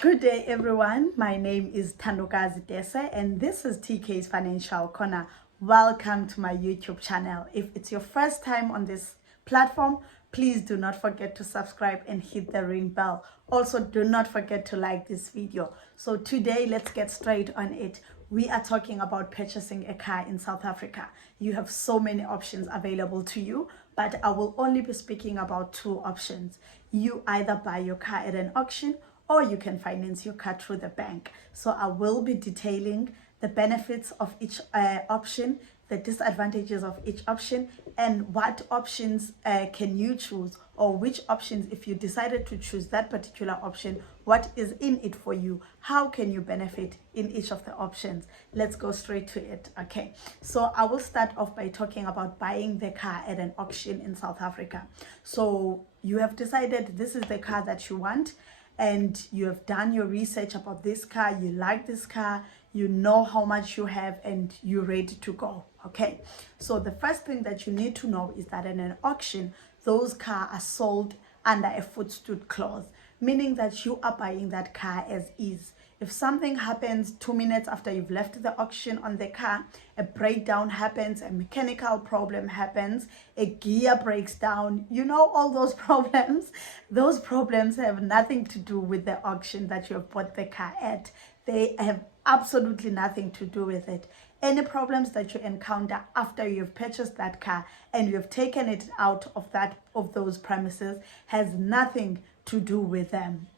Good day, everyone. My name is Tandokazi Dese, and this is TK's Financial Corner. Welcome to my YouTube channel. If it's your first time on this platform, please do not forget to subscribe and hit the ring bell. Also, do not forget to like this video. So today, let's get straight on it. We are talking about purchasing a car in South Africa. You have so many options available to you, but I will only be speaking about two options. You either buy your car at an auction or you can finance your car through the bank. So I will be detailing the benefits of each option, the disadvantages of each option, and what options can you choose, or which options, if you decided to choose that particular option, what is in it for you, how can you benefit in each of the options. Let's go straight to it. Okay, so I will start off by talking about buying the car at an auction in South Africa. So you have decided this is the car that you want, and you have done your research about this car, you like this car, you know how much you have, and you're ready to go. Okay, so the first thing that you need to know is that in an auction, those cars are sold under a footstool clause, meaning that you are buying that car as is. If something happens 2 minutes after you've left the auction on the car, a breakdown happens, a mechanical problem happens, a gear breaks down, you know, all those problems have nothing to do with the auction that you have bought the car at. They have absolutely nothing to do with it. Any problems that you encounter after you've purchased that car and you've taken it out of those premises has nothing to do with them.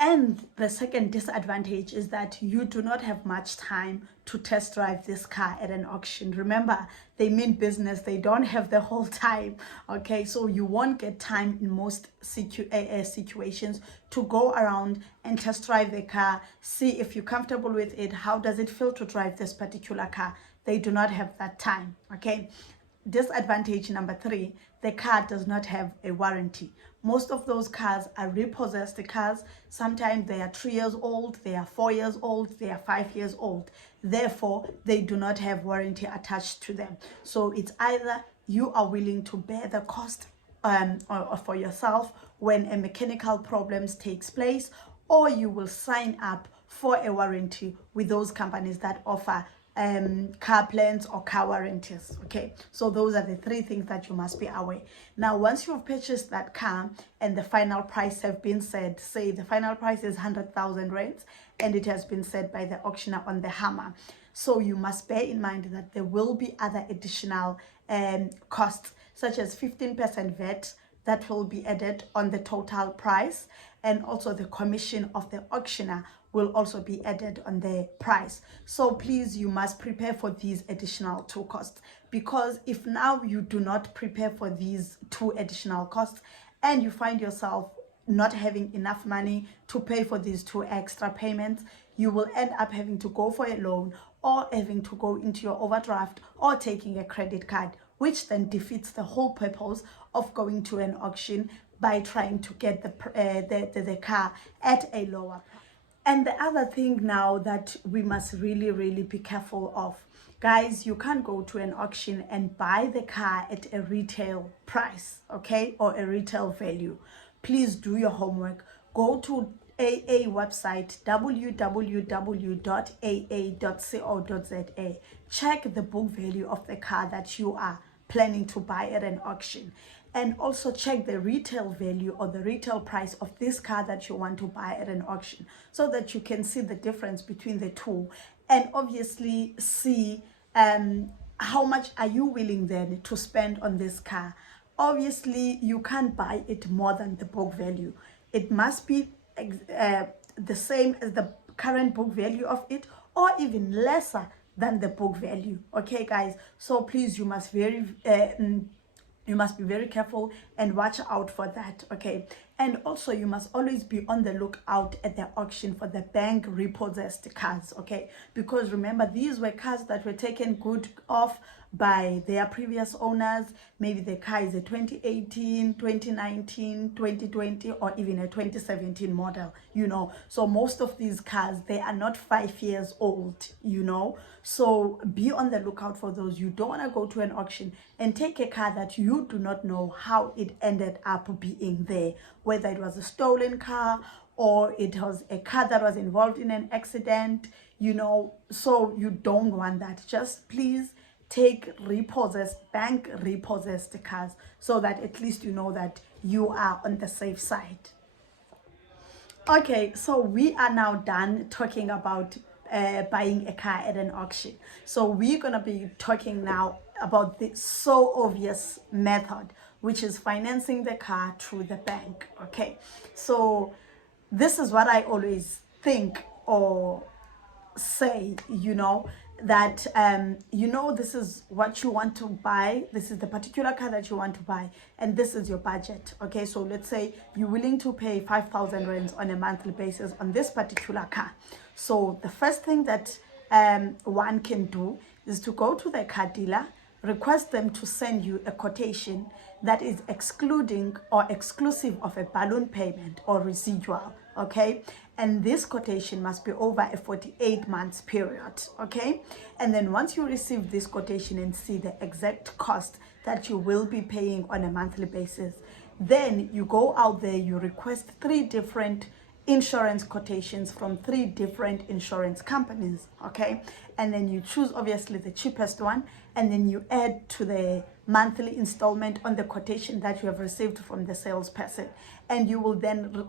And the second disadvantage is that you do not have much time to test drive this car at an auction. Remember, they mean business, they don't have the whole time. Okay, so you won't get time in most situations to go around and test drive the car, see if you're comfortable with it, how does it feel to drive this particular car. They do not have that time. Okay, disadvantage number 3, the car does not have a warranty. Most of those cars are repossessed cars. Sometimes they are 3 years old, they are 4 years old, they are 5 years old. Therefore, they do not have warranty attached to them. So it's either you are willing to bear the cost or for yourself when a mechanical problem takes place, or you will sign up for a warranty with those companies that offer car plans or car warranties. Okay, so those are the 3 things that you must be aware. Now, once you've purchased that car and the final price have been said, say the final price is 100,000 rands and it has been said by the auctioneer on the hammer, so you must bear in mind that there will be other additional costs, such as 15% VAT that will be added on the total price, and also the commission of the auctioneer will also be added on the price. So please, you must prepare for these additional 2 costs, because if now you do not prepare for these 2 additional costs and you find yourself not having enough money to pay for these 2 extra payments, you will end up having to go for a loan or having to go into your overdraft or taking a credit card, which then defeats the whole purpose of going to an auction by trying to get the car at a lower price. And the other thing now that we must really be careful of, guys, you can't go to an auction and buy the car at a retail price, okay, or a retail value. Please do your homework. Go to AA website, www.aa.co.za. Check the book value of the car that you are planning to buy at an auction, and also check the retail value or the retail price of this car that you want to buy at an auction, so that you can see the difference between the 2, and obviously see how much are you willing then to spend on this car. Obviously, you can't buy it more than the book value. It must be the same as the current book value of it, or even lesser than the book value. Okay, guys, so please, you must be very careful and watch out for that. Okay, and also you must always be on the lookout at the auction for the bank repossessed cars. Okay, because remember, these were cars that were taken good off by their previous owners. Maybe the car is a 2018, 2019, 2020, or even a 2017 model, you know. So most of these cars, they are not 5 years old, you know. So be on the lookout for those. You don't want to go to an auction and take a car that you do not know how it ended up being there, whether it was a stolen car or it was a car that was involved in an accident, you know. So you don't want that. Just please take repossessed, bank repossessed cars, so that at least you know that you are on the safe side. Okay, so we are now done talking about buying a car at an auction. So we're gonna be talking now about the so obvious method, which is financing the car through the bank. Okay, so this is what I always think or say, you know, that you know, this is what you want to buy, this is the particular car that you want to buy, and this is your budget. Okay, so let's say you're willing to pay 5,000 rands on a monthly basis on this particular car. So the first thing that one can do is to go to the car dealer, request them to send you a quotation that is excluding or exclusive of a balloon payment or residual. Okay, and this quotation must be over a 48 months period. Okay, and then once you receive this quotation and see the exact cost that you will be paying on a monthly basis, then you go out there, you request 3 different insurance quotations from 3 different insurance companies. Okay, and then you choose obviously the cheapest one, and then you add to the monthly installment on the quotation that you have received from the salesperson, and you will then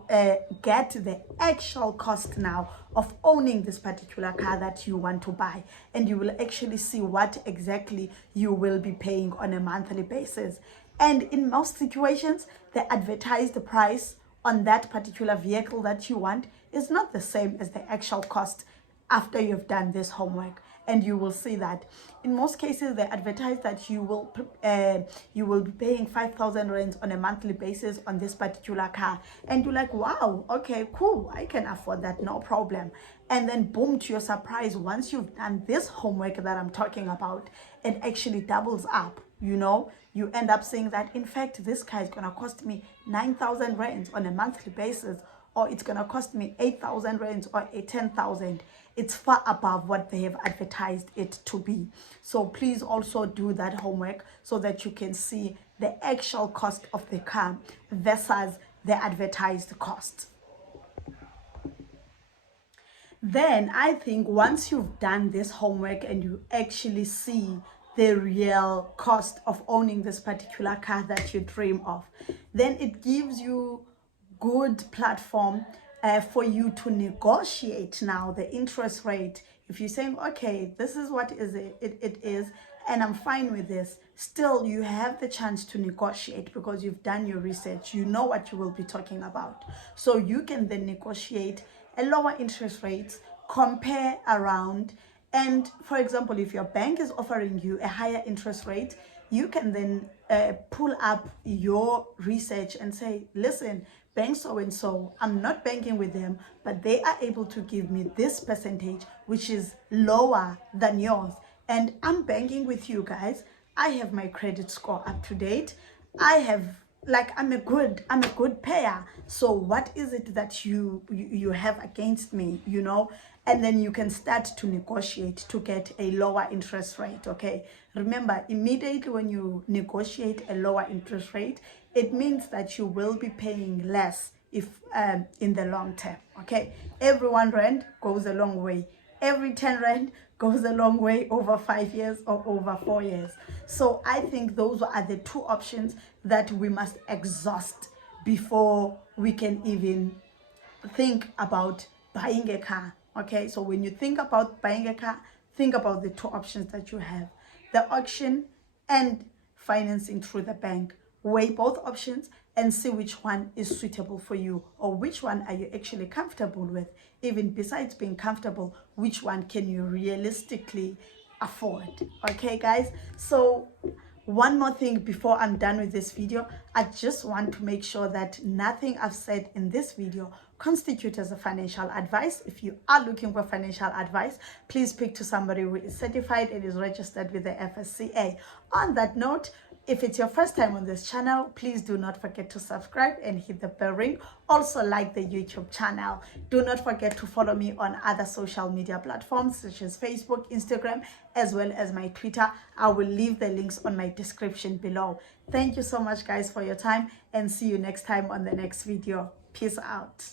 get the actual cost now of owning this particular car that you want to buy, and you will actually see what exactly you will be paying on a monthly basis. And in most situations, the advertised price on that particular vehicle that you want is not the same as the actual cost after you've done this homework. And you will see that in most cases they advertise that you will be paying 5,000 rands on a monthly basis on this particular car, and you're like, wow, okay, cool, I can afford that, no problem. And then boom, to your surprise, once you've done this homework that I'm talking about, it actually doubles up. You know, you end up saying that in fact this car is gonna cost me 9,000 rands on a monthly basis, or it's gonna cost me 8,000 rands or 10,000. It's far above what they have advertised it to be. So please also do that homework so that you can see the actual cost of the car versus the advertised cost. Then I think once you've done this homework and you actually see the real cost of owning this particular car that you dream of, then it gives you good platform for you to negotiate now the interest rate. If you're saying, okay, this is what it is, and I'm fine with this, still you have the chance to negotiate because you've done your research, you know what you will be talking about. So you can then negotiate a lower interest rate, compare around, and for example, if your bank is offering you a higher interest rate, you can then pull up your research and say, listen, bank so and so, I'm not banking with them, but they are able to give me this percentage which is lower than yours, and I'm banking with you guys. I have my credit score up to date, I have, like, I'm a good payer, so what is it that you have against me, you know? And then you can start to negotiate to get a lower interest rate. Okay, remember, immediately when you negotiate a lower interest rate, it means that you will be paying less if in the long term. Okay, every 1 rand goes a long way, every 10 rand goes a long way over 5 years or over 4 years. So I think those are the 2 options that we must exhaust before we can even think about buying a car. Okay, so when you think about buying a car, think about the 2 options that you have: the auction and financing through the bank. Weigh both options and see which one is suitable for you, or which one are you actually comfortable with. Even besides being comfortable, which one can you realistically afford? Okay guys, so One more thing before I'm done with this video, I just want to make sure that nothing I've said in this video constitutes as a financial advice. If you are looking for financial advice, please speak to somebody who is certified and is registered with the FSCA. On that note, if it's your first time on this channel, please do not forget to subscribe and hit the bell ring. Also like the YouTube channel. Do not forget to follow me on other social media platforms such as Facebook, Instagram, as well as my Twitter. I will leave the links on my description below. Thank you so much guys for your time, and see you next time on the next video. Peace out.